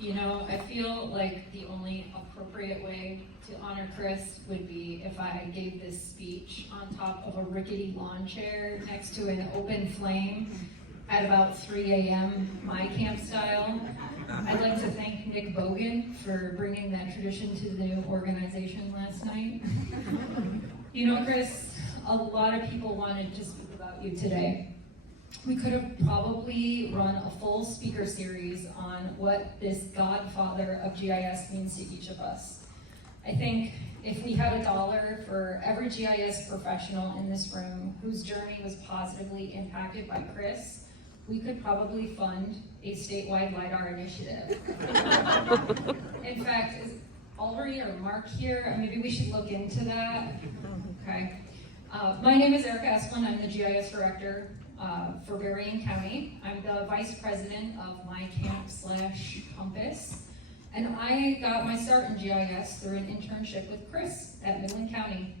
You know, I feel like the only appropriate way to honor Chris would be if I gave this speech on top of a rickety lawn chair next to an open flame at about 3 a.m. MICAMP style. I'd like to thank Nick Bogan for bringing that tradition to the new organization last night. You know, Chris, a lot of people wanted to speak about you today. We could have probably run a full speaker series on what this godfather of GIS means to each of us. I think if we had $1 for every GIS professional in this room whose journey was positively impacted by Chris, we could probably fund a statewide LiDAR initiative. In fact, is Albury or Mark here? Maybe we should look into that. Okay. My name is Erika Espeland. I'm the GIS director for Berrien County. I'm the vice president of MICAMP/Compass. And I got my start in GIS through an internship with Chris at Midland County.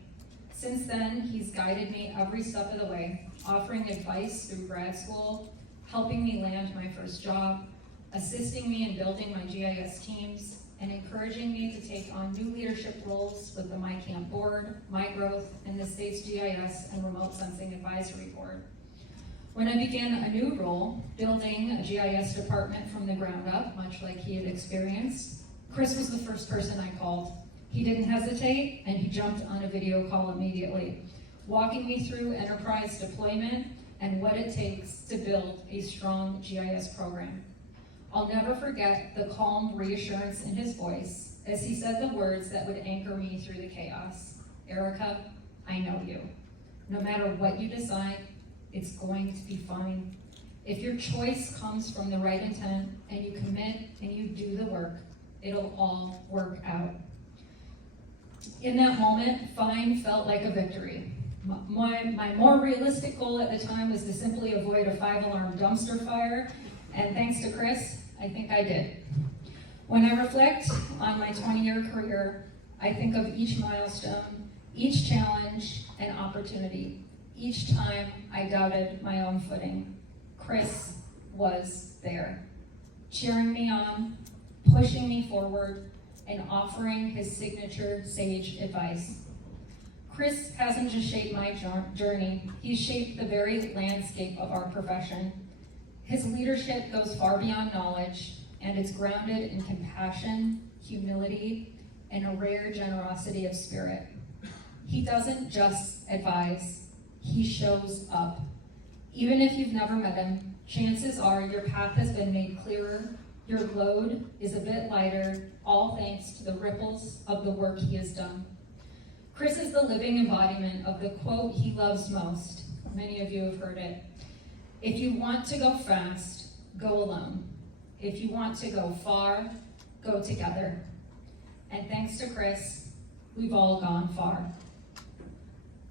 Since then, he's guided me every step of the way, offering advice through grad school, helping me land my first job, assisting me in building my GIS teams, and encouraging me to take on new leadership roles with the MICAMP board, MyGrowth, and the state's GIS and Remote Sensing Advisory Board. When I began a new role, building a GIS department from the ground up, much like he had experienced, Chris was the first person I called. He didn't hesitate, and he jumped on a video call immediately, walking me through enterprise deployment and what it takes to build a strong GIS program. I'll never forget the calm reassurance in his voice as he said the words that would anchor me through the chaos. Erika, I know you. No matter what you decide, it's going to be fine. If your choice comes from the right intent and you commit and you do the work, it'll all work out. In that moment, fine felt like a victory. My more realistic goal at the time was to simply avoid a 5-alarm dumpster fire, and thanks to Chris, I think I did. When I reflect on my 20-year career, I think of each milestone, each challenge and opportunity. Each time I doubted my own footing, Chris was there, cheering me on, pushing me forward, and offering his signature sage advice. Chris hasn't just shaped my journey, he's shaped the very landscape of our profession. His leadership goes far beyond knowledge, and it's grounded in compassion, humility, and a rare generosity of spirit. He doesn't just advise, he shows up. Even if you've never met him, chances are your path has been made clearer, your load is a bit lighter, all thanks to the ripples of the work he has done. Chris is the living embodiment of the quote he loves most. Many of you have heard it. If you want to go fast, go alone. If you want to go far, go together. And thanks to Chris, we've all gone far.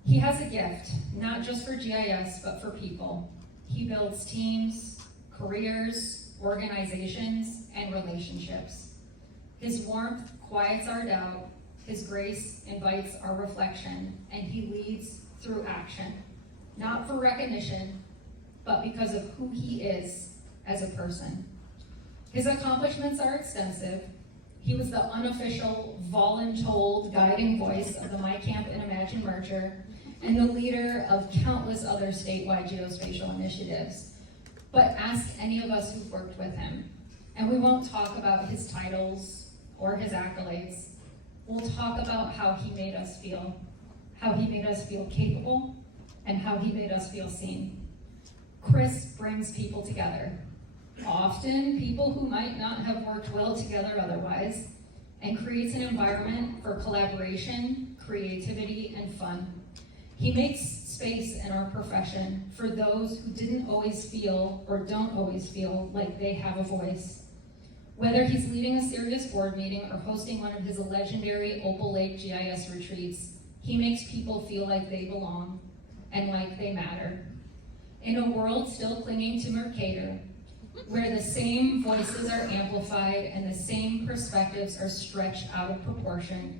He has a gift, not just for GIS, but for people. He builds teams, careers, organizations, and relationships. His warmth quiets our doubt, his grace invites our reflection, and he leads through action, not for recognition, but because of who he is as a person. His accomplishments are extensive. He was the unofficial, voluntold guiding voice of the MICAMP and IMAGIN merger, and the leader of countless other statewide geospatial initiatives. But ask any of us who've worked with him, and we won't talk about his titles or his accolades. We'll talk about how he made us feel capable, and how he made us feel seen. Chris brings people together, often people who might not have worked well together otherwise, and creates an environment for collaboration, creativity, and fun. He makes space in our profession for those who didn't always feel or don't always feel like they have a voice. Whether he's leading a serious board meeting or hosting one of his legendary Opal Lake GIS retreats, he makes people feel like they belong and like they matter. In a world still clinging to Mercator, where the same voices are amplified and the same perspectives are stretched out of proportion,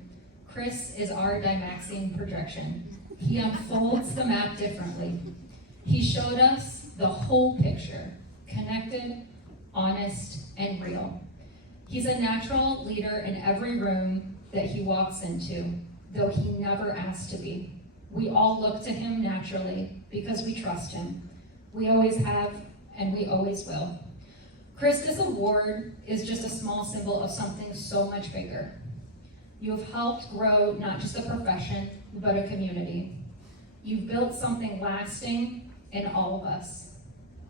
Chris is our Dymaxion projection. He unfolds the map differently. He showed us the whole picture, connected, honest, and real. He's a natural leader in every room that he walks into, though he never asked to be. We all look to him naturally because we trust him. We always have, and we always will. Chris, this award is just a small symbol of something so much bigger. You have helped grow not just a profession, but a community. You've built something lasting in all of us,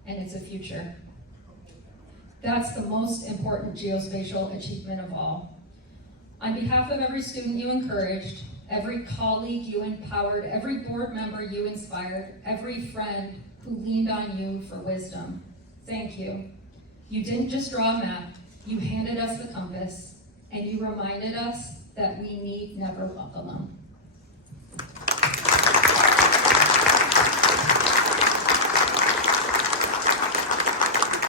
and it's a future. That's the most important geospatial achievement of all. On behalf of every student you encouraged, every colleague you empowered, every board member you inspired, every friend who leaned on you for wisdom, thank you. You didn't just draw a map, you handed us the compass, and you reminded us that we need never walk alone.